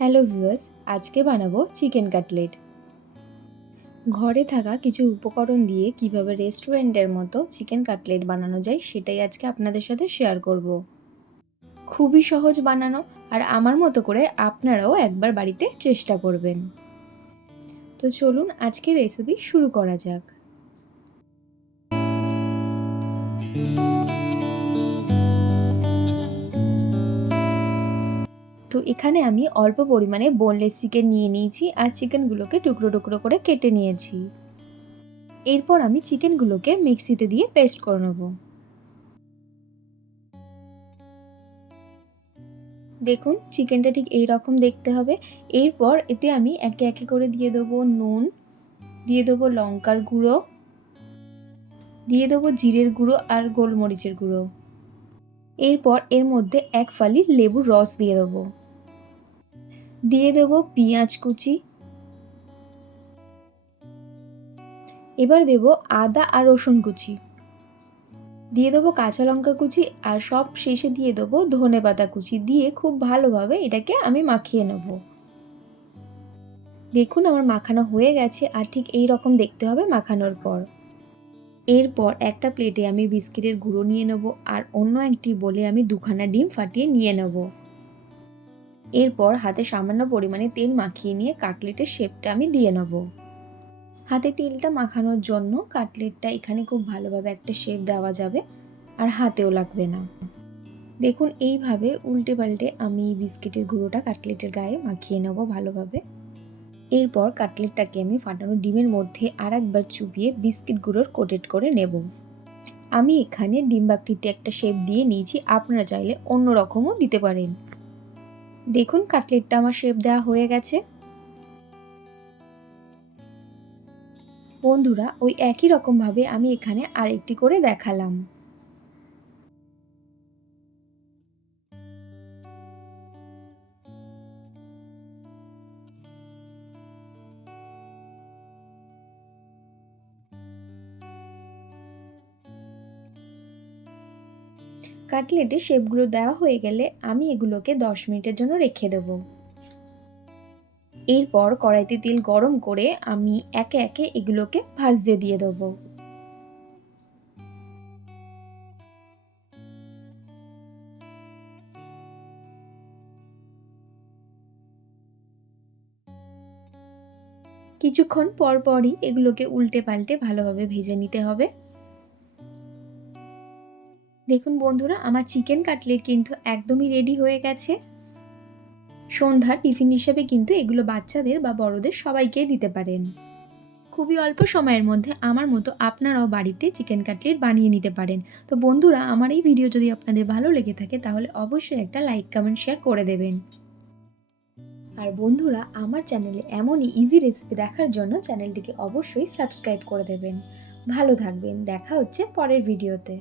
Hello viewers, আজকে বানাবো chicken cutlet. ঘরে থাকা কিছু উপকরণ দিয়ে কিভাবে রেস্টুরেন্টের মতো চিকেন কাটলেট বানানো যায় সেটাই আজকে আপনাদের সাথে শেয়ার করব। খুবই সহজ বানানো, আর আমার মতো করে আপনারাও একবার বাড়িতে চেষ্টা করবেন। তো চলুন আজকে রেসিপি শুরু করা যাক। তো এখানে আমি অল্প পরিমাণে বোনলেস চিকেন নিয়ে নিয়েছি, আর চিকেনগুলোকে টুকরো টুকরো করে কেটে নিয়েছি। এরপর আমি চিকেনগুলোকে মিক্সিতে দিয়ে পেস্ট করে নেব। দেখুন চিকেনটা ঠিক এই রকম দেখতে হবে। এরপর এতে আমি একে একে করে দিয়ে দেবো নুন, দিয়ে দেবো লঙ্কার গুঁড়ো, দিয়ে দেবো জিরের গুঁড়ো আর গোলমরিচের গুঁড়ো। এরপর এর মধ্যে এক ফালি লেবুর রস দিয়ে দেবো, দিয়ে দেবো পেঁয়াজ কুচি, এবার দেবো আদা আর রসুন কুচি, দিয়ে দেবো কাঁচা লঙ্কা কুচি, আর সব শেষে দিয়ে দেবো ধনেপাতা কুচি। দিয়ে খুব ভালোভাবে এটাকে আমি মাখিয়ে নেব। দেখুন আমার মাখানো হয়ে গেছে, আর ঠিক এই রকম দেখতে হবে মাখানোর পর। এরপর একটা প্লেটে আমি বিস্কিটের গুঁড়ো নিয়ে নেব, আর অন্য একটি বলে আমি দুখানা ডিম ফাটিয়ে নিয়ে নেব। এরপর হাতে সামান্য পরিমাণে তেল মাখিয়ে নিয়ে কাটলেটের শেপটা আমি দিয়ে নেব। হাতে তেলটা মাখানোর জন্য কাটলেটটা এখানে খুব ভালোভাবে একটা শেপ দেওয়া যাবে, আর হাতেও লাগবে না। দেখুন এইভাবে উল্টে পাল্টে আমি বিস্কিটের গুঁড়োটা কাটলেটের গায়ে মাখিয়ে নেব ভালোভাবে। এরপর কাটলেটটাকে আমি ফাটানো ডিমের মধ্যে আর একবার চুবিয়ে বিস্কিট গুঁড়োর কোটেড করে নেব। আমি এখানে ডিমবাকটিতে একটা শেপ দিয়ে নিয়েছি, আপনারা চাইলে অন্য রকমও দিতে পারেন। দেখুন কাটলেটটা আমার শেপ দেওয়া হয়ে গেছে। বন্ধুরা ওই একই রকমভাবে আমি এখানে আরেকটি করে দেখালাম। কাটলেটের শেপগুলো দেওয়া হয়ে গেলে আমি এগুলোকে 10 মিনিটের জন্য রেখে দেবো। এরপর কড়াইতে তেল গরম করে আমি একে একে এগুলোকে ভাজতে দিয়ে দেবো। কিছুক্ষণ পর পরই এগুলোকে উল্টে পাল্টে ভালোভাবে ভেজে নিতে হবে। দেখুন বন্ধুরা আমার চিকেন কাটলেট কিন্তু একদমই রেডি হয়ে গেছে। সন্ধ্যার টিফিন হিসেবে কিন্তু এগুলো বাচ্চাদের বা বড়দের সবাইকে দিতে পারেন। খুবই অল্প সময়ের মধ্যে আমার মতো আপনারাও বাড়িতে চিকেন কাটলেট বানিয়ে নিতে পারেন। তো বন্ধুরা আমার এই ভিডিও যদি আপনাদের ভালো লেগে থাকে তাহলে অবশ্যই একটা লাইক কমেন্ট শেয়ার করে দেবেন। আর বন্ধুরা আমার চ্যানেলে এমনই ইজি রেসিপি দেখার জন্য চ্যানেলটিকে অবশ্যই সাবস্ক্রাইব করে দেবেন। ভালো থাকবেন, দেখা হচ্ছে পরের ভিডিওতে।